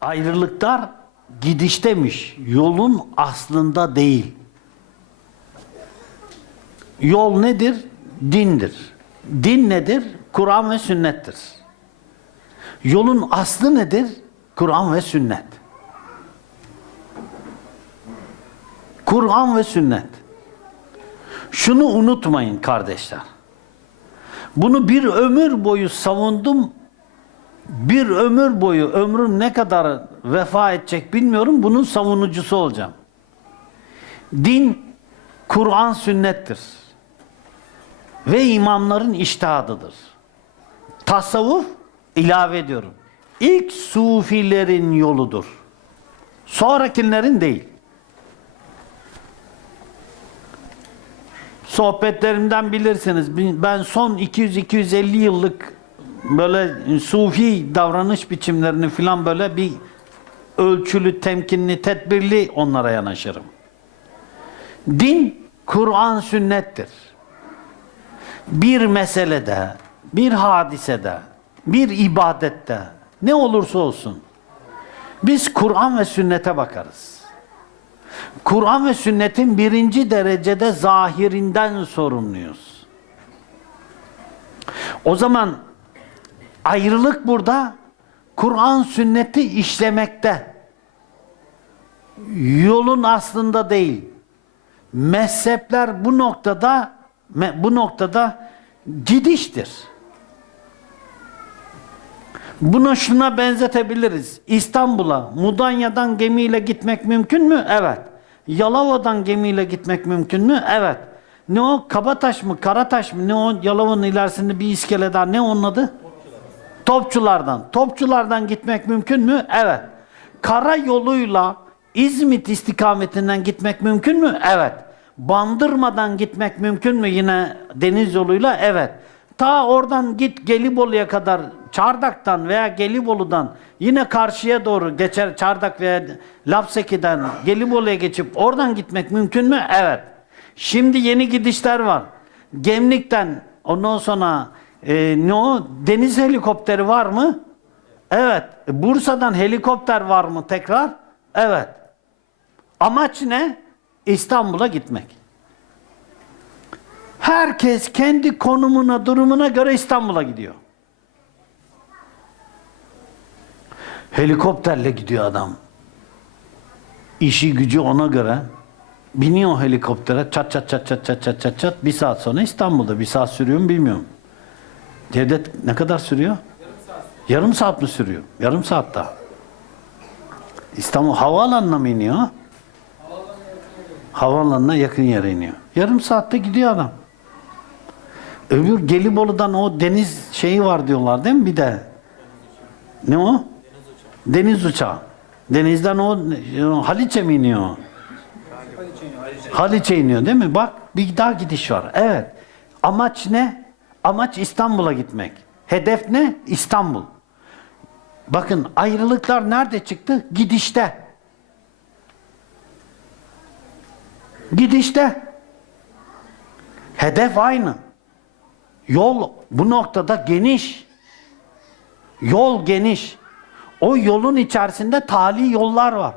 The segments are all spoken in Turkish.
ayrılıklar gidiştemiş. Yolun aslında değil. Yol nedir? Dindir. Din nedir? Kur'an ve sünnettir. Yolun aslı nedir? Kur'an ve sünnet. Kur'an ve sünnet. Şunu unutmayın kardeşler. Bunu bir ömür boyu savundum. Bir ömür boyu ömrüm ne kadar vefa edecek bilmiyorum. Bunun savunucusu olacağım. Din Kur'an sünnettir. Ve imamların iştihadıdır. Tasavvuf ilave ediyorum. İlk sufilerin yoludur. Sonrakilerin değil. sohbetlerimden bilirsiniz. Ben son 200-250 yıllık böyle sufi davranış biçimlerini filan böyle bir ölçülü, temkinli, tedbirli onlara yanaşırım. Din, Kur'an sünnettir. Bir meselede, bir hadisede, bir ibadette ne olursa olsun biz Kur'an ve sünnete bakarız. Kur'an ve sünnetin birinci derecede zahirinden sorumluyuz. O zaman ayrılık burada Kur'an sünneti işlemekte. Yolun aslında değil. Mezhepler bu noktada bu noktada gidiştir. Buna şuna benzetebiliriz. İstanbul'a Mudanya'dan gemiyle gitmek mümkün mü? Evet. Yalova'dan gemiyle gitmek mümkün mü? Evet. Ne o? Kabataş mı? Karataş mı? Ne o? Yalova'nın ilerisinde bir iskele daha. Ne onun adı? Topçulardan. Topçulardan gitmek mümkün mü? Evet. Kara yoluyla İzmit istikametinden gitmek mümkün mü? Evet. Bandırmadan gitmek mümkün mü yine deniz yoluyla? Evet. Ta oradan git Gelibolu'ya kadar Çardak'tan veya Gelibolu'dan yine karşıya doğru geçer Çardak veya Lapseki'den Gelibolu'ya geçip oradan gitmek mümkün mü? Evet. Şimdi yeni gidişler var. Gemlik'ten ondan sonra e, ne o? Deniz helikopteri var mı? Evet. Bursa'dan helikopter var mı tekrar? Evet. Amaç ne? İstanbul'a gitmek. Herkes kendi konumuna, durumuna göre İstanbul'a gidiyor. Helikopterle gidiyor adam. İşi gücü ona göre. Biniyor helikoptere çat çat çat çat çat çat çat çat bir saat sonra İstanbul'da bir saat sürüyor mu bilmiyorum. Devlet ne kadar sürüyor? Yarım saat. Mi sürüyor? Yarım saat daha. İstanbul havaalanına mı iniyor? Havaalanına yakın yere iniyor. Yarım saatte gidiyor adam. Öbür Gelibolu'dan o deniz şeyi var diyorlar değil mi bir de? Ne o? Deniz uçağı. Denizden o Haliç'e mi iniyor? Haliç'e iniyor değil mi? Bak bir daha gidiş var. Evet. Amaç ne? Amaç İstanbul'a gitmek. Hedef ne? İstanbul. Bakın ayrılıklar nerede çıktı? Gidişte. Gidişte. Hedef aynı. Yol bu noktada geniş. Yol geniş. O yolun içerisinde tali yollar var.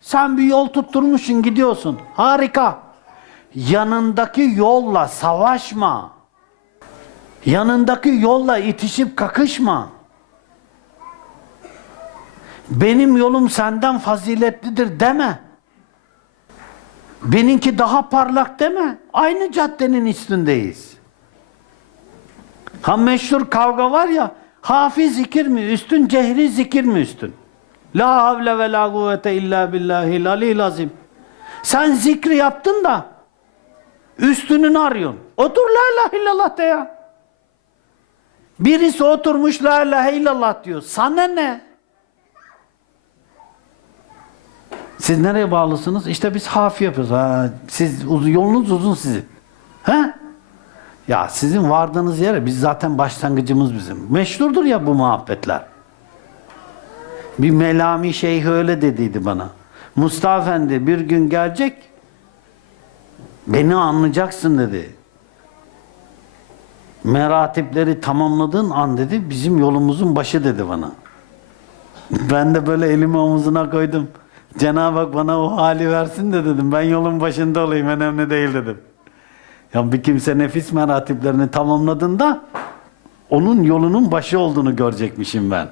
Sen bir yol tutturmuşsun gidiyorsun. Harika. Yanındaki yolla savaşma. Yanındaki yolla itişip kakışma. Benim yolum senden faziletlidir deme. Benimki daha parlak deme. Aynı caddenin üstündeyiz. Ha meşhur kavga var ya, hafi zikir mi üstün, cehri zikir mi üstün? La havle ve la kuvvete illa billahil aliyil azim. Sen zikri yaptın da üstününü arıyorsun. Otur la ilahe illallah de ya. Birisi oturmuş la ilahe illallah diyor. Sana ne? Siz nereye bağlısınız? İşte biz hafi yapıyoruz. Ha, siz yolunuz uzun sizin. He? Ya sizin vardığınız yere biz zaten başlangıcımız bizim. Meşhurdur ya bu muhabbetler. Bir Melami Şeyh öyle dediydi bana. Mustafa Efendi bir gün gelecek beni anlayacaksın dedi. Meratipleri tamamladığın an dedi bizim yolumuzun başı dedi bana. Ben de böyle elimi omuzuna koydum. Cenab-ı Hak bana o hali versin de dedim. Ben yolun başında olayım önemli değil dedim. Ya bir kimse nefis meratiplerini tamamladığında onun yolunun başı olduğunu görecekmişim ben.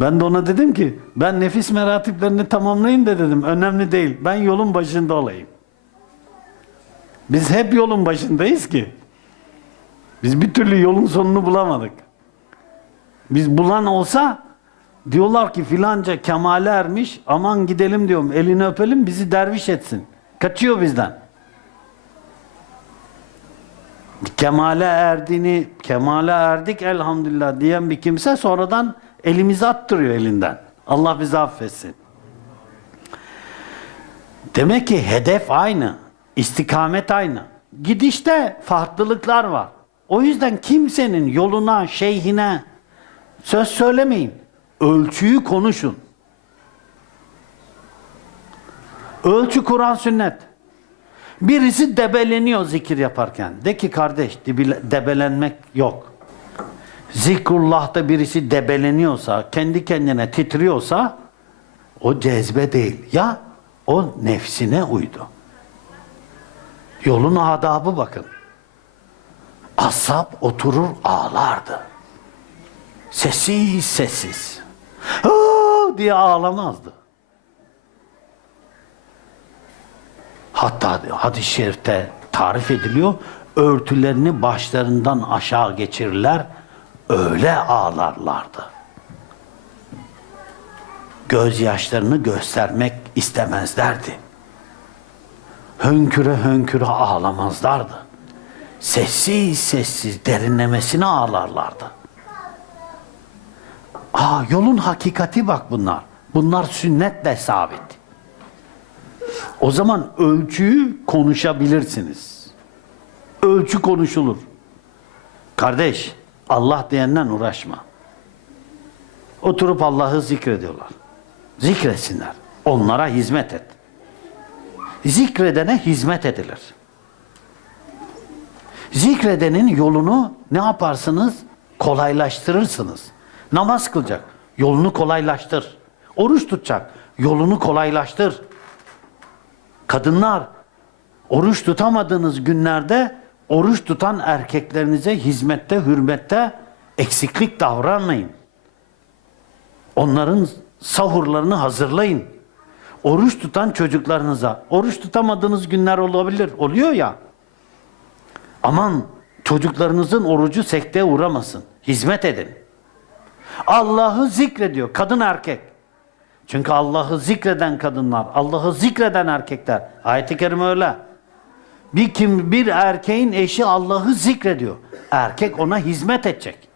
Ben de ona dedim ki ben nefis meratiplerini tamamlayayım da dedim. Önemli değil. Ben yolun başında olayım. Biz hep yolun başındayız ki. Biz bir türlü yolun sonunu bulamadık. Biz bulan olsa diyorlar ki filanca kemale ermiş aman gidelim diyorum elini öpelim bizi derviş etsin. Kaçıyor bizden. Kemale erdiğini, kemale erdik elhamdülillah diyen bir kimse sonradan elimizi attırıyor elinden. Allah bizi affetsin. Demek ki hedef aynı, istikamet aynı. Gidişte farklılıklar var. O yüzden kimsenin yoluna, şeyhine söz söylemeyin. Ölçüyü konuşun. Ölçü Kur'an sünnet. Birisi debeleniyor zikir yaparken. De ki kardeş debelenmek yok. Zikrullah'ta birisi debeleniyorsa, kendi kendine titriyorsa o cezbe değil. Ya o nefsine uydu. Yolun adabı bakın. Ashab oturur ağlardı. Sessiz sessiz. "Aa!" diye ağlamazdı. Hatta hadis-i şerifte tarif ediliyor. Örtülerini başlarından aşağı geçirirler. Öyle ağlarlardı. Gözyaşlarını göstermek istemezlerdi. Hönküre hönküre ağlamazlardı. Sessiz sessiz derinlemesine ağlarlardı. Aa yolun hakikati bak bunlar. Bunlar sünnetle sabit. O zaman ölçüyü konuşabilirsiniz. Ölçü konuşulur. Kardeş, Allah diyenden uğraşma. Oturup Allah'ı zikrediyorlar. Zikretsinler. Onlara hizmet et. Zikredene hizmet edilir. Zikredenin yolunu ne yaparsınız? Kolaylaştırırsınız. Namaz kılacak. Yolunu kolaylaştır. Oruç tutacak. Yolunu kolaylaştır. Kadınlar oruç tutamadığınız günlerde oruç tutan erkeklerinize hizmette, hürmette eksiklik davranmayın. Onların sahurlarını hazırlayın. Oruç tutan çocuklarınıza, oruç tutamadığınız günler olabilir, oluyor ya. Aman çocuklarınızın orucu sekteye uğramasın. Hizmet edin. Allah'ı zikrediyor, kadın erkek. Çünkü Allah'ı zikreden kadınlar, Allah'ı zikreden erkekler. Ayet-i kerime öyle. Bir kim bir erkeğin eşi Allah'ı zikrediyor. Erkek ona hizmet edecek.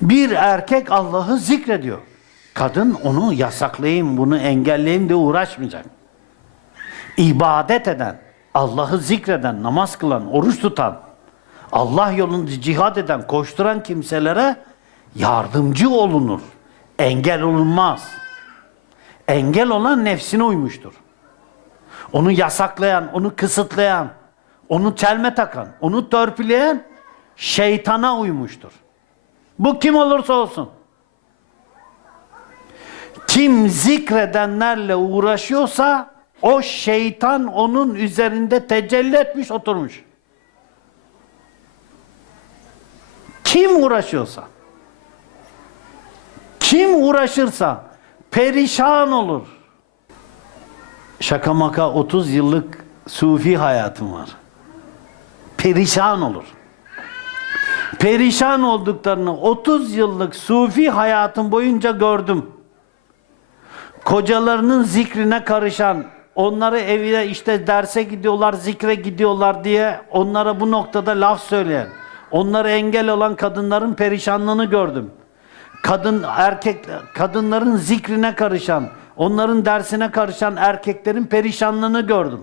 Bir erkek Allah'ı zikrediyor. Kadın onu yasaklayayım, bunu engelleyeyim diye uğraşmayacak. İbadet eden, Allah'ı zikreden, namaz kılan, oruç tutan, Allah yolunda cihad eden, koşturan kimselere yardımcı olunur. Engel olunmaz. Engel olan nefsine uymuştur. Onu yasaklayan, onu kısıtlayan, onu çelme takan, onu törpüleyen şeytana uymuştur. Bu kim olursa olsun. Kim zikredenlerle uğraşıyorsa o şeytan onun üzerinde tecelli etmiş oturmuş. Kim uğraşıyorsa kim uğraşırsa perişan olur. Şaka maka 30 yıllık sufi hayatım var. Perişan olur. Perişan olduklarını 30 yıllık sufi hayatım boyunca gördüm. Kocalarının zikrine karışan, onları evine işte derse gidiyorlar, zikre gidiyorlar diye onlara bu noktada laf söyleyen, onlara engel olan kadınların perişanlığını gördüm kadın erkek kadınların zikrine karışan, onların dersine karışan erkeklerin perişanlığını gördüm.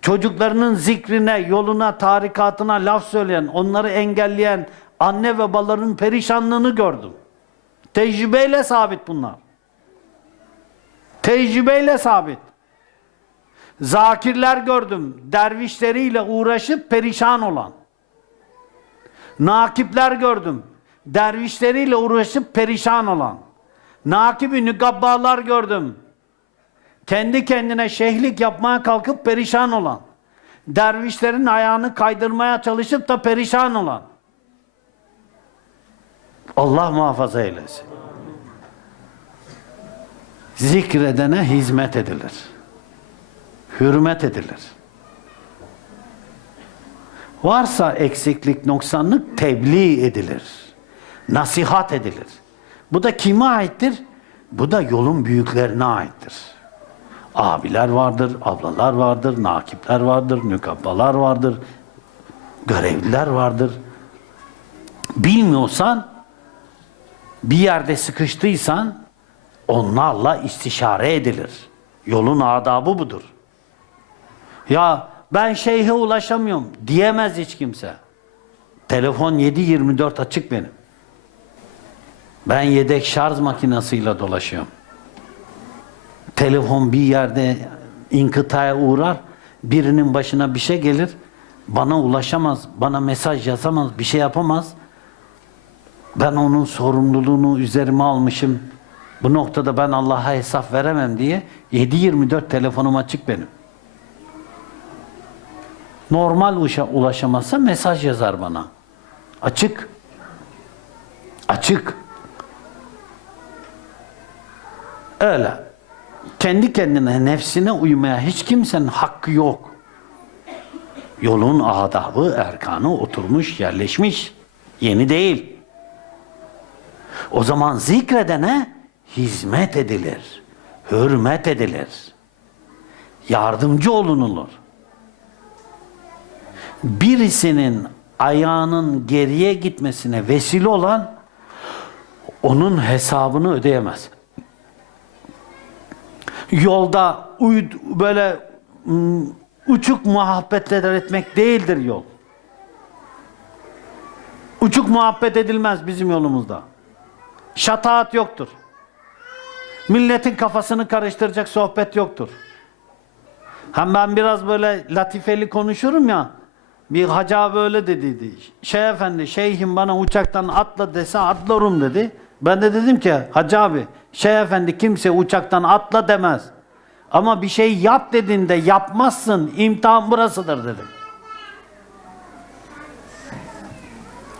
Çocuklarının zikrine, yoluna, tarikatına laf söyleyen, onları engelleyen anne ve babaların perişanlığını gördüm. Tecrübeyle sabit bunlar. Tecrübeyle sabit. Zakirler gördüm. Dervişleriyle uğraşıp perişan olan. Nakipler gördüm. dervişleriyle uğraşıp perişan olan, nakib-i nükabbalar gördüm. Kendi kendine şeyhlik yapmaya kalkıp perişan olan, dervişlerin ayağını kaydırmaya çalışıp da perişan olan. Allah muhafaza eylesin. Zikredene hizmet edilir. Hürmet edilir. Varsa eksiklik, noksanlık tebliğ edilir. Nasihat edilir. Bu da kime aittir? Bu da yolun büyüklerine aittir. Abiler vardır, ablalar vardır, nakipler vardır, nükabbalar vardır, görevliler vardır. Bilmiyorsan, bir yerde sıkıştıysan onlarla istişare edilir. Yolun adabı budur. Ya ben şeyhe ulaşamıyorum diyemez hiç kimse. Telefon 7-24 açık benim. Ben yedek şarj makinesiyle dolaşıyorum. Telefon bir yerde inkıtaya uğrar, birinin başına bir şey gelir, bana ulaşamaz, bana mesaj yazamaz, bir şey yapamaz. Ben onun sorumluluğunu üzerime almışım. Bu noktada ben Allah'a hesap veremem diye 7-24 telefonum açık benim. Normal ulaşamazsa mesaj yazar bana. Açık. Açık. Öyle. Kendi kendine, nefsine uymaya hiç kimsenin hakkı yok. Yolun adabı, erkanı oturmuş, yerleşmiş. Yeni değil. O zaman zikredene hizmet edilir. Hürmet edilir. Yardımcı olunulur. Birisinin ayağının geriye gitmesine vesile olan onun hesabını ödeyemez. Yolda uyd böyle ım, uçuk muhabbetler etmek değildir yol. Uçuk muhabbet edilmez bizim yolumuzda. Şataat yoktur. Milletin kafasını karıştıracak sohbet yoktur. Hem ben biraz böyle latifeli konuşurum ya. Bir hacı abi öyle dediydi. Şey efendi, şeyhim bana uçaktan atla dese atlarım dedi. Ben de dedim ki hacı abi, şey efendi kimse uçaktan atla demez. Ama bir şey yap dediğinde yapmazsın, imtihan burasıdır dedim.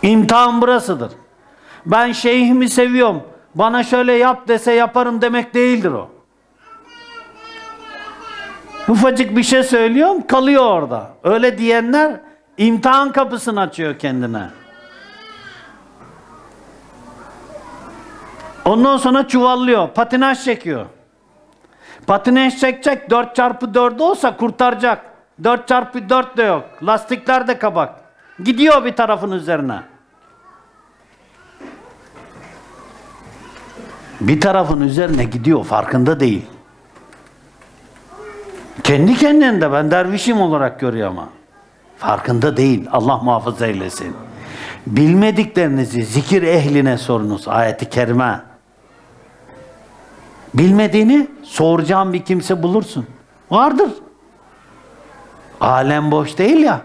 İmtihan burasıdır. Ben şeyhimi seviyorum. Bana şöyle yap dese yaparım demek değildir o. Ufacık bir şey söylüyorum kalıyor orada. Öyle diyenler imtihan kapısını açıyor kendine. Ondan sonra çuvallıyor. Patinaj çekiyor. Patinaj çekecek 4 çarpı 4 olsa kurtaracak. 4 çarpı 4 de yok. Lastikler de kabak. Gidiyor bir tarafın üzerine. Bir tarafın üzerine gidiyor farkında değil. Kendi kendine ben dervişim olarak görüyor ama. Farkında değil. Allah muhafaza eylesin. Bilmediklerinizi zikir ehline sorunuz. Ayeti kerime. Bilmediğini soracağın bir kimse bulursun. Vardır. Alem boş değil ya.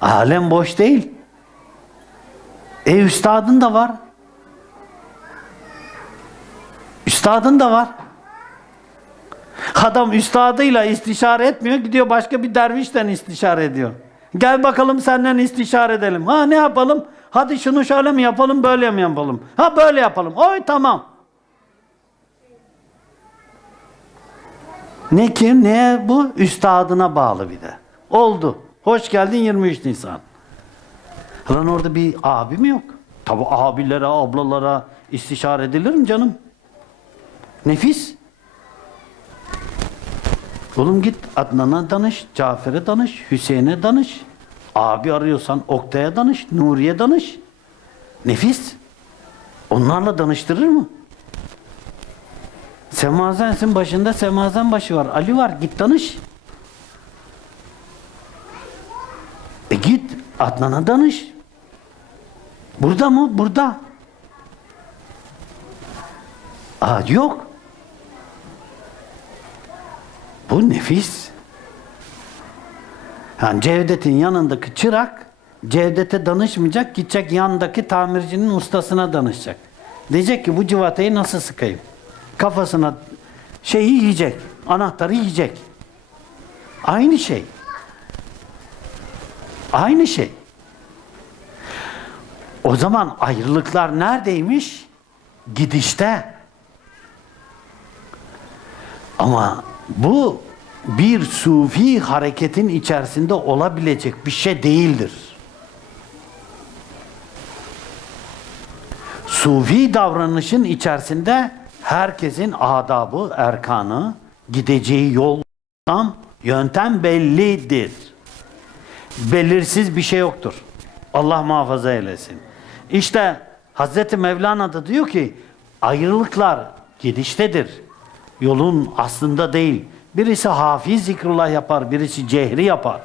Alem boş değil. E üstadın da var. Üstadın da var. Adam üstadıyla istişare etmiyor, gidiyor başka bir dervişten istişare ediyor. Gel bakalım senden istişare edelim. Ha ne yapalım? Hadi şunu şöyle mi yapalım, böyle mi yapalım? Ha böyle yapalım. Oy tamam. Ne kim, ne bu? Üstadına bağlı bir de. Oldu. Hoş geldin 23 Nisan. Lan orada bir abi mi yok? Tabi abilere, ablalara istişare edilir mi canım? Nefis. Oğlum git Adnan'a danış, Cafer'e danış, Hüseyin'e danış. Abi arıyorsan Oktay'a danış, Nuriye danış. Nefis. Onlarla danıştırır mı? Semazensin başında semazen başı var. Ali var git danış. E git Adnan'a danış. Burada mı? Burada. Aa yok. Bu nefis. Yani Cevdet'in yanındaki çırak Cevdet'e danışmayacak, gidecek yandaki tamircinin ustasına danışacak. Diyecek ki bu civatayı nasıl sıkayım? Kafasına şeyi yiyecek, anahtarı yiyecek. Aynı şey. Aynı şey. O zaman ayrılıklar neredeymiş? Gidişte. Ama bu bir sufi hareketin içerisinde olabilecek bir şey değildir. Sufi davranışın içerisinde herkesin adabı, erkanı, gideceği yol, yöntem bellidir. Belirsiz bir şey yoktur. Allah muhafaza eylesin. İşte Hazreti Mevlana da diyor ki ayrılıklar gidiştedir. Yolun aslında değil. Birisi hafiz zikrullah yapar, birisi cehri yapar.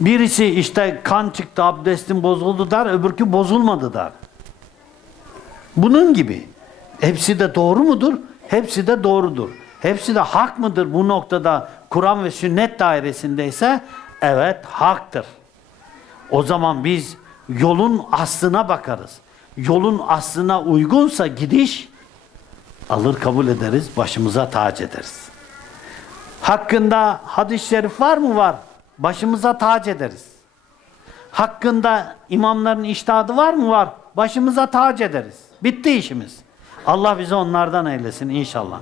Birisi işte kan çıktı, abdestin bozuldu der, öbürkü bozulmadı der. Bunun gibi. Hepsi de doğru mudur? Hepsi de doğrudur. Hepsi de hak mıdır bu noktada Kur'an ve sünnet dairesindeyse? Evet haktır. O zaman biz yolun aslına bakarız. Yolun aslına uygunsa gidiş alır kabul ederiz, başımıza tac ederiz. Hakkında hadis-i şerif var mı? Var. Başımıza tac ederiz. Hakkında imamların iştahadı var mı? Var. Başımıza tac ederiz. Bitti işimiz. Allah bizi onlardan eylesin inşallah.